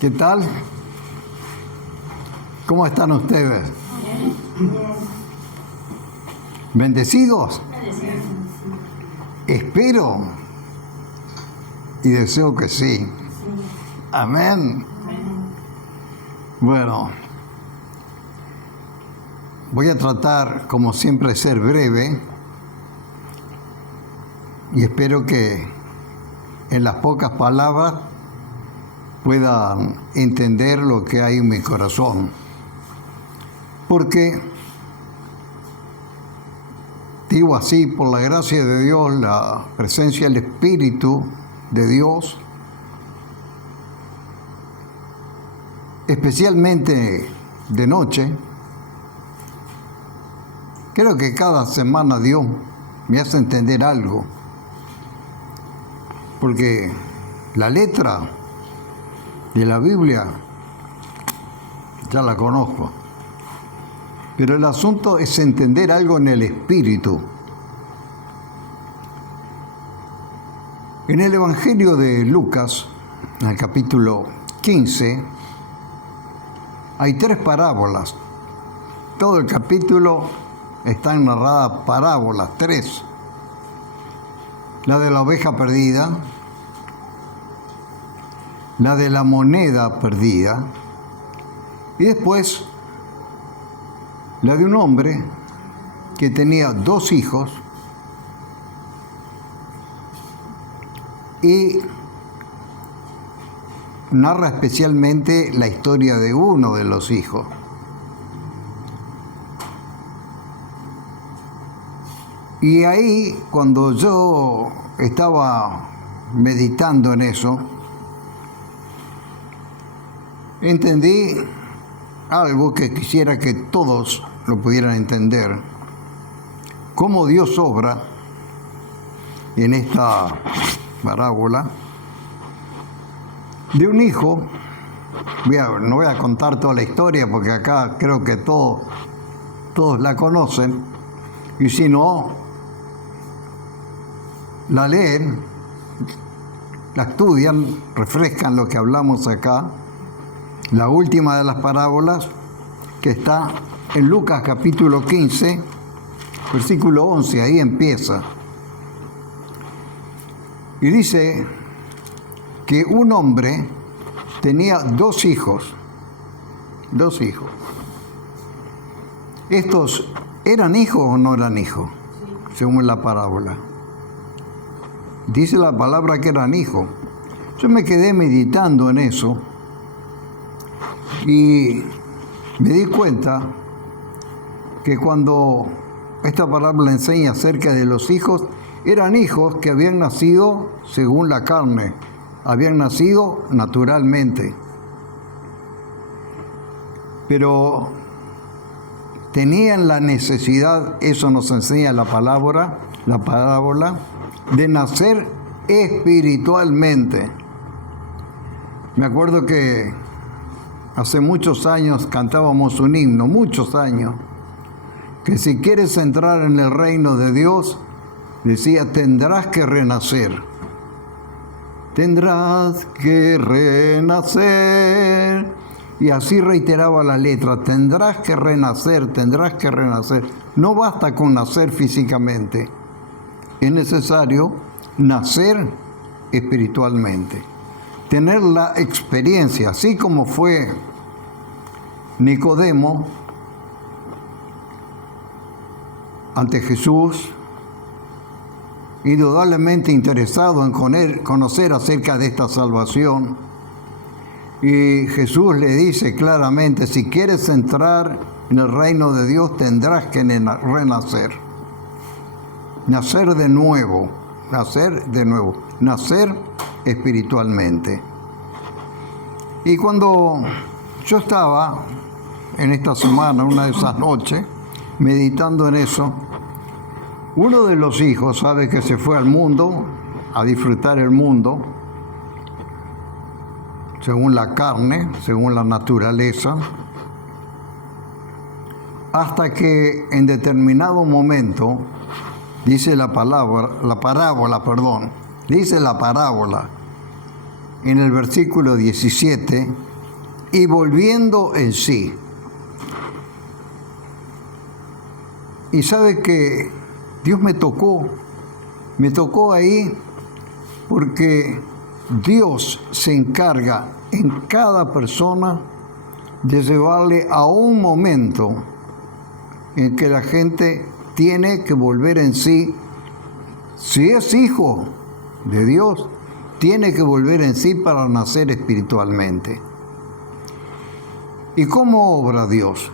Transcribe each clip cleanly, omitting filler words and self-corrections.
¿Qué tal? ¿Cómo están ustedes? ¿Bendecidos? Espero y deseo que sí. Amén. Bueno, voy a tratar, como siempre, de ser breve y espero que en las pocas palabras puedan entender lo que hay en mi corazón. Porque, digo así, por la gracia de Dios, la presencia del Espíritu de Dios, especialmente de noche, creo que cada semana Dios me hace entender algo, porque la letra de la Biblia ya la conozco, pero el asunto es entender algo en el Espíritu. En el Evangelio de Lucas, en el capítulo 15, hay 3 parábolas. Todo el capítulo está narrada parábolas, 3. La de la oveja perdida, la de la moneda perdida, y después la de un hombre que tenía 2 hijos y narra especialmente la historia de uno de los hijos. Y ahí, cuando yo estaba meditando en eso, entendí algo que quisiera que todos lo pudieran entender. Cómo Dios obra en esta parábola de un hijo. No voy a contar toda la historia porque acá creo que todos la conocen, y si no, la leen, la estudian, refrescan lo que hablamos acá. La última de las parábolas, que está en Lucas capítulo 15, versículo 11, ahí empieza. Y dice que un hombre tenía 2 hijos. 2 hijos. ¿Estos eran hijos o no eran hijos? Según la parábola. Dice la palabra que eran hijos. Yo me quedé meditando en eso y me di cuenta que cuando esta parábola enseña acerca de los hijos, eran hijos que habían nacido según la carne, habían nacido naturalmente, pero tenían la necesidad, eso nos enseña la parábola, de nacer espiritualmente. Me acuerdo que hace muchos años cantábamos un himno, muchos años, que si quieres entrar en el reino de Dios, decía, tendrás que renacer. Tendrás que renacer. Y así reiteraba la letra, tendrás que renacer, tendrás que renacer. No basta con nacer físicamente, es necesario nacer espiritualmente. Tener la experiencia, así como fue Nicodemo ante Jesús, indudablemente interesado en conocer acerca de esta salvación. Y Jesús le dice claramente, si quieres entrar en el reino de Dios, tendrás que renacer. Nacer de nuevo, nacer espiritualmente. Y cuando yo estaba en esta semana, una de esas noches, meditando en eso, uno de los hijos sabe que se fue al mundo, a disfrutar el mundo, según la carne, según la naturaleza, hasta que en determinado momento, dice la parábola, en el versículo 17, y volviendo en sí. Y sabe que Dios me tocó ahí porque Dios se encarga en cada persona de llevarle a un momento en que la gente tiene que volver en sí. Si es hijo de Dios, tiene que volver en sí para nacer espiritualmente. ¿Y cómo obra Dios?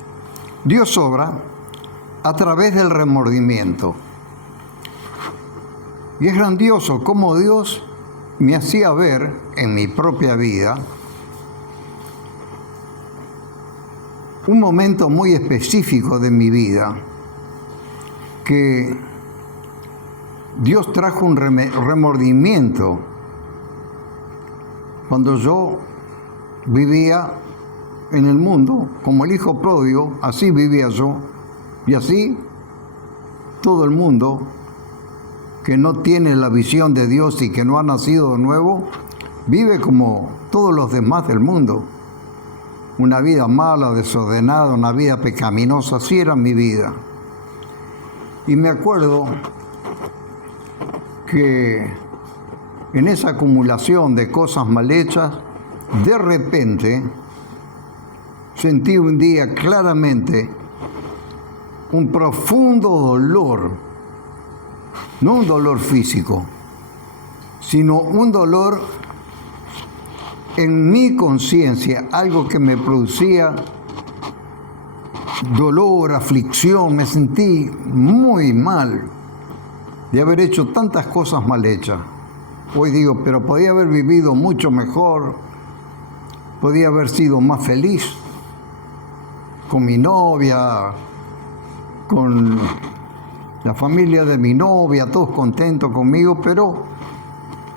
Dios obra a través del remordimiento. Y es grandioso cómo Dios me hacía ver en mi propia vida un momento muy específico de mi vida que Dios trajo un remordimiento cuando yo vivía en el mundo como el hijo pródigo. Así vivía yo, y así todo el mundo que no tiene la visión de Dios y que no ha nacido de nuevo, vive como todos los demás del mundo. Una vida mala, desordenada, una vida pecaminosa. Así era mi vida. Y me acuerdo que en esa acumulación de cosas mal hechas, de repente sentí un día claramente un profundo dolor. No un dolor físico, sino un dolor en mi conciencia, algo que me producía dolor, aflicción. Me sentí muy mal de haber hecho tantas cosas mal hechas. Hoy digo, pero podía haber vivido mucho mejor, podía haber sido más feliz con mi novia, con la familia de mi novia, todos contentos conmigo, pero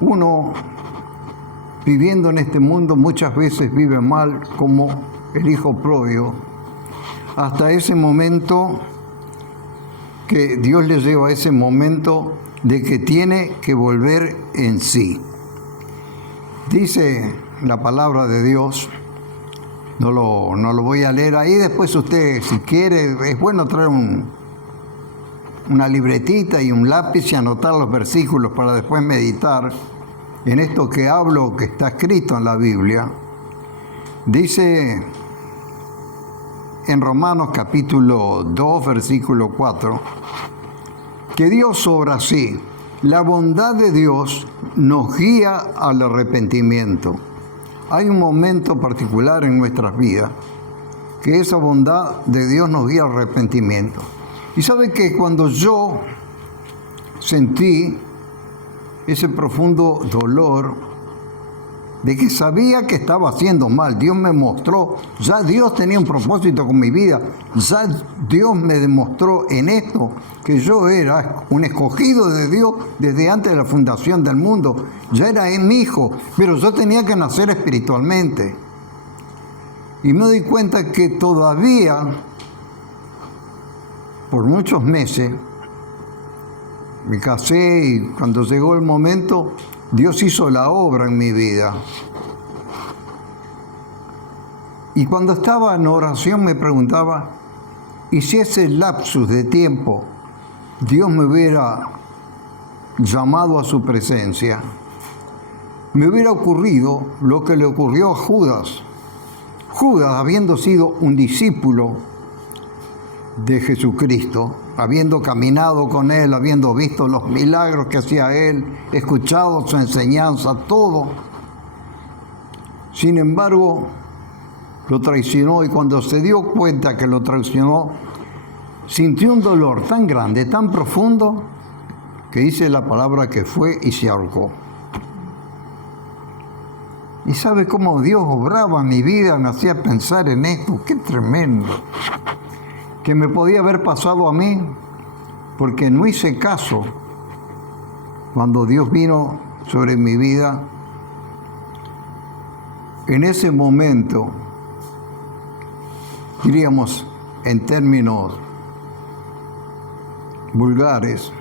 uno viviendo en este mundo muchas veces vive mal como el hijo pródigo, hasta ese momento que Dios le lleva a ese momento de que tiene que volver en sí. Dice la palabra de Dios, no lo voy a leer ahí, después usted, si quiere, es bueno traer una libretita y un lápiz y anotar los versículos para después meditar en esto que hablo, que está escrito en la Biblia. Dice en Romanos capítulo 2, versículo 4, que Dios obra así. La bondad de Dios nos guía al arrepentimiento. Hay un momento particular en nuestras vidas que esa bondad de Dios nos guía al arrepentimiento. Y sabe que cuando yo sentí ese profundo dolor de que sabía que estaba haciendo mal, Dios me mostró, ya Dios tenía un propósito con mi vida, ya Dios me demostró en esto que yo era un escogido de Dios desde antes de la fundación del mundo, ya era mi hijo, pero yo tenía que nacer espiritualmente. Y me doy cuenta que todavía, por muchos meses, me casé y cuando llegó el momento, Dios hizo la obra en mi vida. Y cuando estaba en oración me preguntaba, ¿y si ese lapsus de tiempo Dios me hubiera llamado a su presencia? Me hubiera ocurrido lo que le ocurrió a Judas. Judas, habiendo sido un discípulo de Jesucristo, habiendo caminado con Él, habiendo visto los milagros que hacía Él, escuchado su enseñanza, todo. Sin embargo, lo traicionó, y cuando se dio cuenta que lo traicionó, sintió un dolor tan grande, tan profundo, que dice la palabra que fue y se ahorcó. Y sabe cómo Dios obraba en mi vida, me hacía pensar en esto, qué tremendo, que me podía haber pasado a mí, porque no hice caso cuando Dios vino sobre mi vida. En ese momento, diríamos en términos vulgares,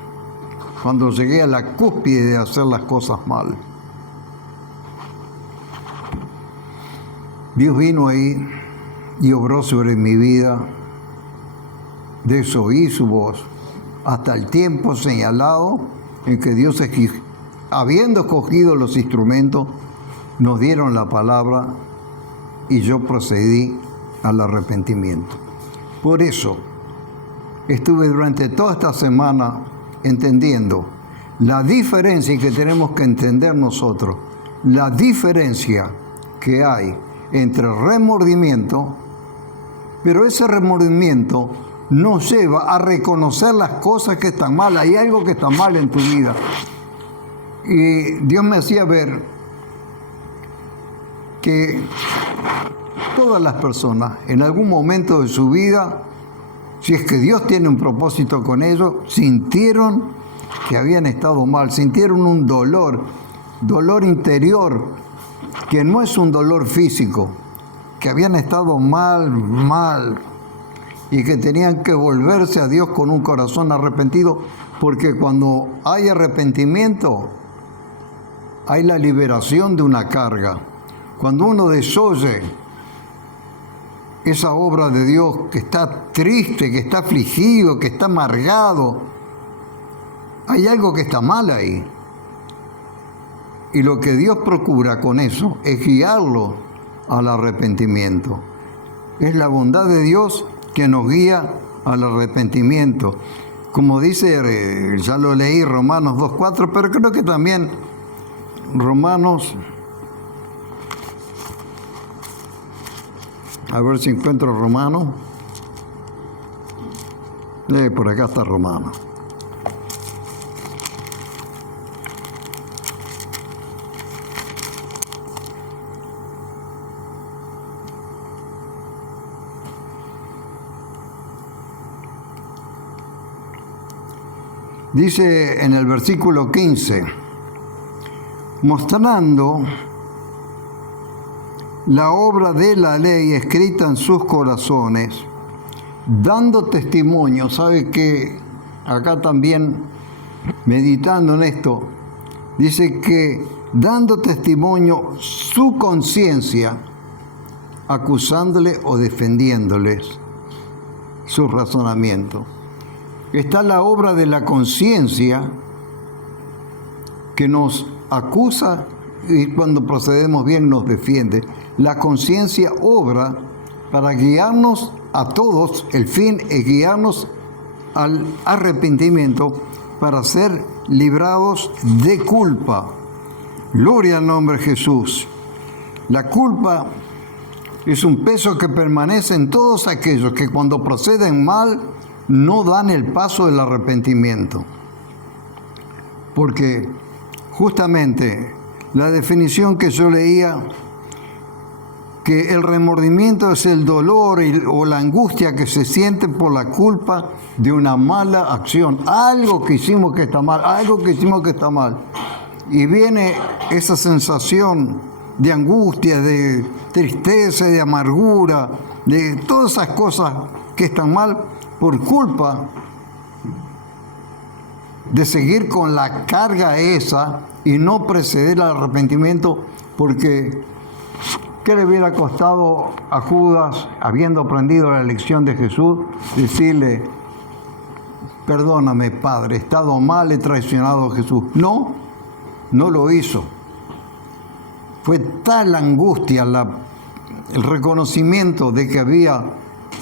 cuando llegué a la cúspide de hacer las cosas mal. Dios vino ahí y obró sobre mi vida. Desoí su voz hasta el tiempo señalado en que Dios, habiendo escogido los instrumentos, nos dieron la palabra y yo procedí al arrepentimiento. Por eso estuve durante toda esta semana entendiendo la diferencia que tenemos que entender nosotros, la diferencia que hay entre remordimiento, pero ese remordimiento nos lleva a reconocer las cosas que están mal. Hay algo que está mal en tu vida. Y Dios me hacía ver que todas las personas en algún momento de su vida, si es que Dios tiene un propósito con ellos, sintieron que habían estado mal, sintieron un dolor interior, que no es un dolor físico, que habían estado mal, y que tenían que volverse a Dios con un corazón arrepentido, porque cuando hay arrepentimiento, hay la liberación de una carga. Cuando uno desoye esa obra de Dios, que está triste, que está afligido, que está amargado, hay algo que está mal ahí. Y lo que Dios procura con eso es guiarlo al arrepentimiento. Es la bondad de Dios que nos guía al arrepentimiento. Como dice, ya lo leí, Romanos 2:4, pero creo que también Romanos, a ver si encuentro Romanos. Por acá está Romanos. Dice en el versículo 15, mostrando la obra de la ley escrita en sus corazones, dando testimonio. ¿Sabe que acá también, meditando en esto, dice que dando testimonio su conciencia, acusándole o defendiéndoles su razonamiento? Está la obra de la conciencia que nos acusa y cuando procedemos bien nos defiende. La conciencia obra para guiarnos a todos. El fin es guiarnos al arrepentimiento para ser librados de culpa. Gloria al nombre de Jesús. La culpa es un peso que permanece en todos aquellos que cuando proceden mal no dan el paso del arrepentimiento. Porque justamente la definición que yo leía, que el remordimiento es el dolor o la angustia que se siente por la culpa de una mala acción, algo que hicimos que está mal, y viene esa sensación de angustia, de tristeza, de amargura, de todas esas cosas que están mal por culpa de seguir con la carga esa y no preceder al arrepentimiento, porque ¿qué le hubiera costado a Judas, habiendo aprendido la lección de Jesús, decirle: perdóname, Padre, he estado mal, he traicionado a Jesús? No lo hizo. Fue tal la angustia, el reconocimiento de que había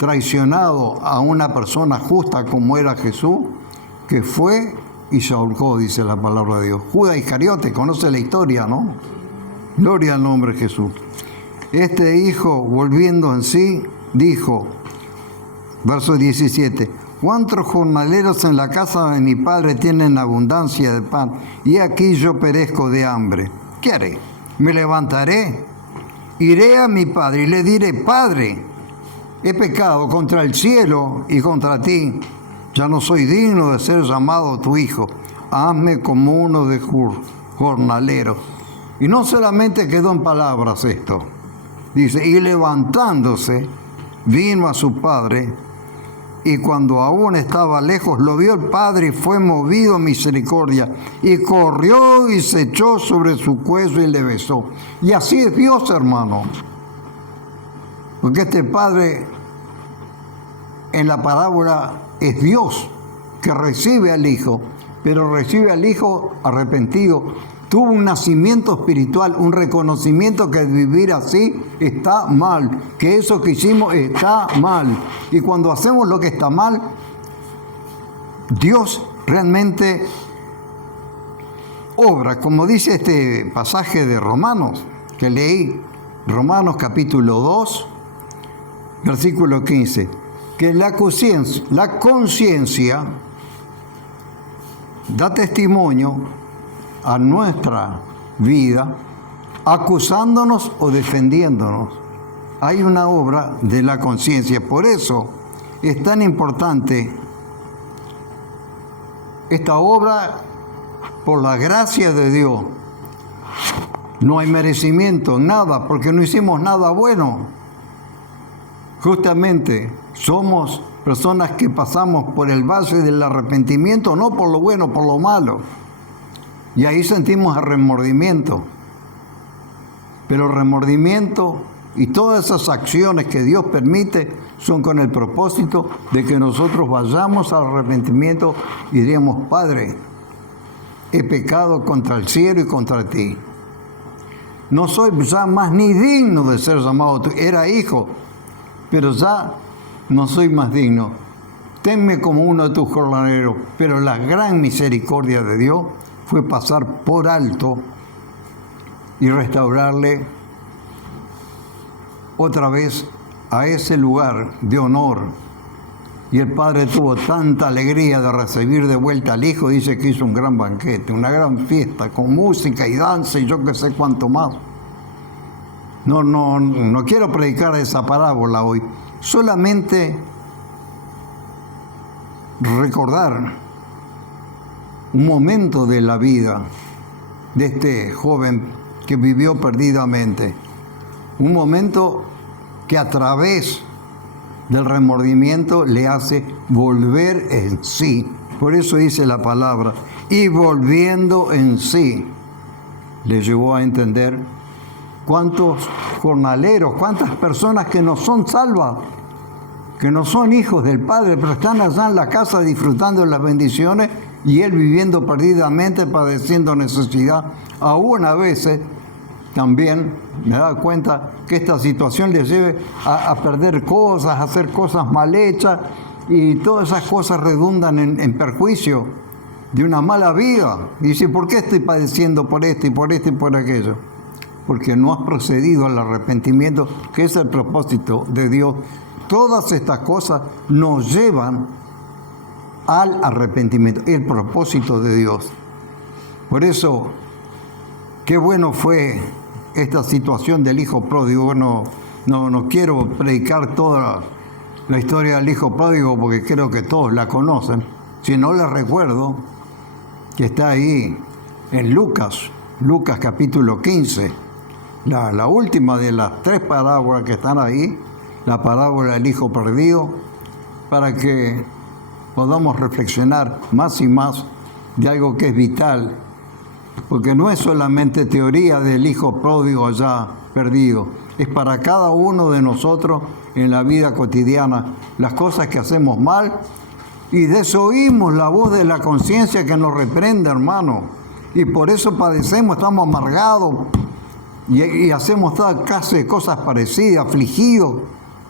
traicionado a una persona justa como era Jesús, que fue y se ahorcó, dice la palabra de Dios. Judas Iscariote, conoce la historia, ¿no? Gloria al nombre de Jesús. Este hijo, volviendo en sí, dijo, verso 17, ¿cuántos jornaleros en la casa de mi padre tienen abundancia de pan? Y aquí yo perezco de hambre. ¿Qué haré? Me levantaré, iré a mi padre y le diré: Padre, he pecado contra el cielo y contra ti. Ya no soy digno de ser llamado tu hijo. Hazme como uno de jornaleros. Y no solamente quedó en palabras esto. Dice, y levantándose, vino a su padre, y cuando aún estaba lejos, lo vio el padre y fue movido a misericordia, y corrió y se echó sobre su cuello y le besó. Y así es Dios, hermano. Porque este padre en la parábola es Dios que recibe al hijo, pero recibe al hijo arrepentido. Tuvo un nacimiento espiritual, un reconocimiento que vivir así está mal, que eso que hicimos está mal. Y cuando hacemos lo que está mal, Dios realmente obra, como dice este pasaje de Romanos que leí, Romanos capítulo 2, versículo 15, que la conciencia da testimonio a nuestra vida, acusándonos o defendiéndonos. Hay una obra de la conciencia. Por eso es tan importante esta obra por la gracia de Dios. No hay merecimiento, nada, porque no hicimos nada bueno. Justamente somos personas que pasamos por el valle del arrepentimiento, no por lo bueno, por lo malo. Y ahí sentimos el remordimiento. Pero el remordimiento y todas esas acciones que Dios permite son con el propósito de que nosotros vayamos al arrepentimiento y diríamos: Padre, he pecado contra el cielo y contra ti. No soy ya más ni digno de ser llamado tú. Era hijo, pero ya no soy más digno. Tenme como uno de tus jornaleros. Pero la gran misericordia de Dios fue pasar por alto y restaurarle otra vez a ese lugar de honor. Y el padre tuvo tanta alegría de recibir de vuelta al hijo, dice que hizo un gran banquete, una gran fiesta, con música y danza y yo que sé cuánto más. No quiero predicar esa parábola hoy, solamente recordar un momento de la vida de este joven que vivió perdidamente. Un momento que a través del remordimiento le hace volver en sí. Por eso dice la palabra, y volviendo en sí, le llevó a entender cuántos jornaleros, cuántas personas que no son salvas, que no son hijos del Padre, pero están allá en la casa disfrutando de las bendiciones y él viviendo perdidamente, padeciendo necesidad. Aún a veces también me da cuenta que esta situación les lleve a perder cosas, a hacer cosas mal hechas, y todas esas cosas redundan en perjuicio de una mala vida. Y dice: ¿por qué estoy padeciendo por esto y por esto y por aquello? Porque no has procedido al arrepentimiento, que es el propósito de Dios. Todas estas cosas nos llevan al arrepentimiento, el propósito de Dios. Por eso, qué bueno fue esta situación del hijo pródigo. No quiero predicar toda la historia del hijo pródigo porque creo que todos la conocen. Si no, les recuerdo que está ahí en Lucas capítulo 15, la última de las 3 parábolas que están ahí, la parábola del hijo perdido, para que podamos reflexionar más y más de algo que es vital, porque no es solamente teoría del hijo pródigo allá perdido, es para cada uno de nosotros en la vida cotidiana, las cosas que hacemos mal, y desoímos la voz de la conciencia que nos reprende, hermano, y por eso padecemos, estamos amargados, y hacemos toda clase de cosas parecidas, afligidos,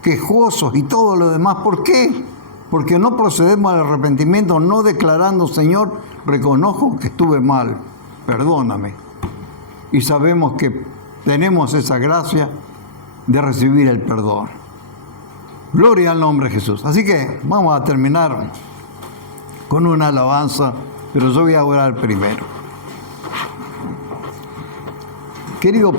quejosos y todo lo demás. ¿Por qué? Porque no procedemos al arrepentimiento, no declarando: Señor, reconozco que estuve mal, perdóname. Y sabemos que tenemos esa gracia de recibir el perdón. Gloria al nombre de Jesús. Así que vamos a terminar con una alabanza, pero yo voy a orar primero. Querido